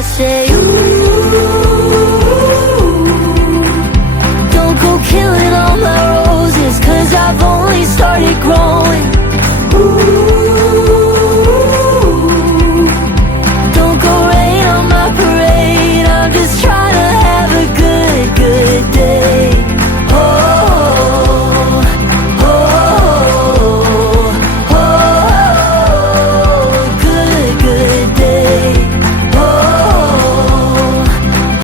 I say, ooh, don't go killing all my roses, 'cause I've only started growing.